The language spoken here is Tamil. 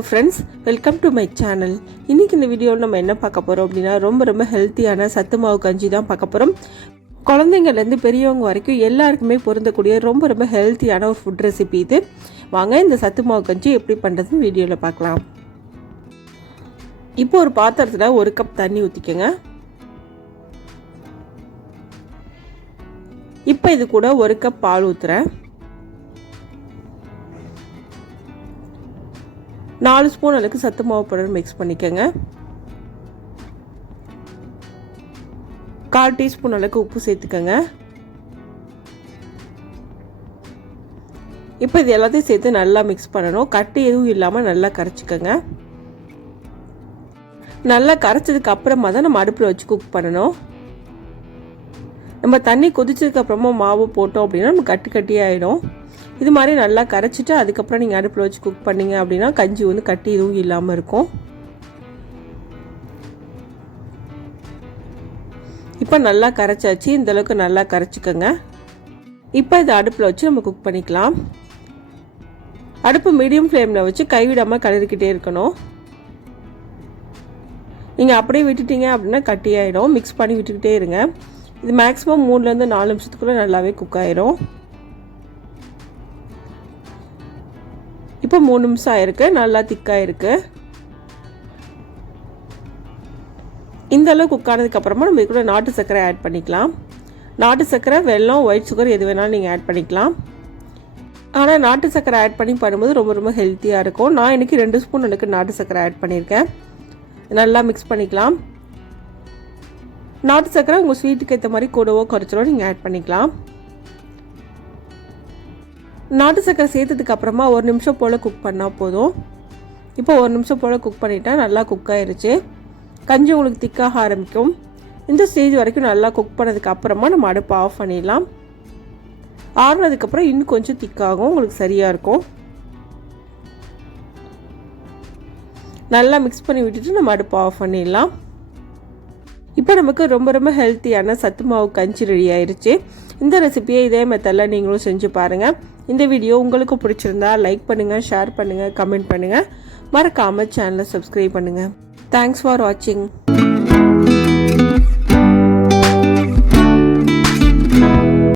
Hello friends, welcome to my channel. இன்றைக்கி இந்த வீடியோவில் நம்ம என்ன பார்க்க போகிறோம் அப்படின்னா ரொம்ப ஹெல்த்தியான சத்து மாவு கஞ்சி தான் பார்க்க போகிறோம். குழந்தைங்கள்லேருந்து பெரியவங்க வரைக்கும் எல்லாருக்குமே பொருந்தக்கூடிய ரொம்ப ஹெல்த்தியான ஒரு ஃபுட் ரெசிபி இது. வாங்க இந்த சத்து மாவு கஞ்சி எப்படி பண்ணுறதுன்னு வீடியோவில் பார்க்கலாம். இப்போ ஒரு பாத்திரத்தில் 1 கப் தண்ணி ஊற்றிக்கோங்க. இப்போ இது கூட 1 கப் பால் ஊற்றுறேன். 4 ஸ்பூன் அளவுக்கு சத்து மாவு பவுடர் மிக்ஸ் பண்ணிக்கோங்க. 1/4 டீஸ்பூன் அளவுக்கு உப்பு சேர்த்துக்கோங்க. இப்போ இது எல்லாத்தையும் சேர்த்து நல்லா மிக்ஸ் பண்ணணும். கட்டி எதுவும் இல்லாமல் நல்லா கரைச்சிக்கோங்க. நல்லா கரைச்சதுக்கு அப்புறமா தான் நம்ம அடுப்பில் வச்சு குக் பண்ணணும். நம்ம தண்ணி கொதிச்சதுக்கு அப்புறமா மாவு போட்டோம் அப்படின்னா நம்ம கட்டி ஆகிடும். இது மாதிரி நல்லா கரைச்சிட்டு அதுக்கப்புறம் நீங்கள் அடுப்பில் வச்சு குக் பண்ணிங்க அப்படின்னா கஞ்சி வந்து கட்டி எதுவும் இல்லாமல் இருக்கும். இப்போ நல்லா கரைச்சாச்சு. இந்தளவுக்கு நல்லா கரைச்சிக்கோங்க. இப்போ இதை அடுப்பில் வச்சு நம்ம குக் பண்ணிக்கலாம். அடுப்பு மீடியம் ஃப்ளேமில் வச்சு கைவிடாமல் கலரிக்கிட்டே இருக்கணும். நீங்கள் அப்படியே விட்டுட்டீங்க அப்படின்னா கட்டி ஆகிடும். மிக்ஸ் பண்ணி விட்டுக்கிட்டே இருங்க. இது மேக்ஸிமம் 3லேருந்து 4 நிமிஷத்துக்குள்ளே நல்லாவே குக் ஆகிரும். இப்போ 3 நிமிஷம் ஆயிருக்கு. நல்லா திக்காக இருக்குது. இந்த அளவு குக் ஆனதுக்கப்புறமா நம்ம இது கூட நாட்டு சர்க்கரை ஆட் பண்ணிக்கலாம். நாட்டு சர்க்கரை, வெல்லம், ஒயிட் சுகர் எது வேணாலும் நீங்கள் ஆட் பண்ணிக்கலாம். ஆனால் நாட்டு சர்க்கரை ஆட் பண்ணி பண்ணும்போது ரொம்ப ஹெல்த்தியாக இருக்கும். நான் இன்றைக்கி 2 ஸ்பூன் அளவுக்கு நாட்டு சர்க்கரை ஆட் பண்ணியிருக்கேன். நல்லா மிக்ஸ் பண்ணிக்கலாம். நாட்டு சர்க்கரை உங்கள் ஸ்வீட்டுக்கு ஏற்ற மாதிரி கூடவோ குறைச்சலோ நீங்கள் ஆட் பண்ணிக்கலாம். நாட்டு சர்க்கரை சேர்த்ததுக்கு அப்புறமா 1 நிமிஷம் போல் குக் பண்ணால் போதும். இப்போ 1 நிமிஷம் போல் குக் பண்ணிட்டா நல்லா குக் ஆயிருச்சு. கஞ்சி உங்களுக்கு திக்காக ஆரம்பிக்கும். இந்த ஸ்டேஜ் வரைக்கும் நல்லா குக் பண்ணதுக்கு அப்புறமா நம்ம அடுப்பை ஆஃப் பண்ணிடலாம். ஆறுனதுக்கப்புறம் இன்னும் கொஞ்சம் திக்காகும், உங்களுக்கு சரியாக இருக்கும். நல்லா மிக்ஸ் பண்ணி விட்டுட்டு நம்ம அடுப்பை ஆஃப் பண்ணிடலாம். இப்போ நமக்கு ரொம்ப ஹெல்த்தியான சத்து மாவு கஞ்சி ரெடி ஆயிடுச்சு. இந்த ரெசிபியை இதே மெத்தடில் நீங்களும் செஞ்சு பாருங்கள். இந்த வீடியோ உங்களுக்கு பிடிச்சிருந்தா லைக் பண்ணுங்கள், ஷேர் பண்ணுங்கள், கமெண்ட் பண்ணுங்கள். மறக்காமல் சேனலை சப்ஸ்கிரைப் பண்ணுங்கள். தேங்க்ஸ் ஃபார் வாட்சிங்.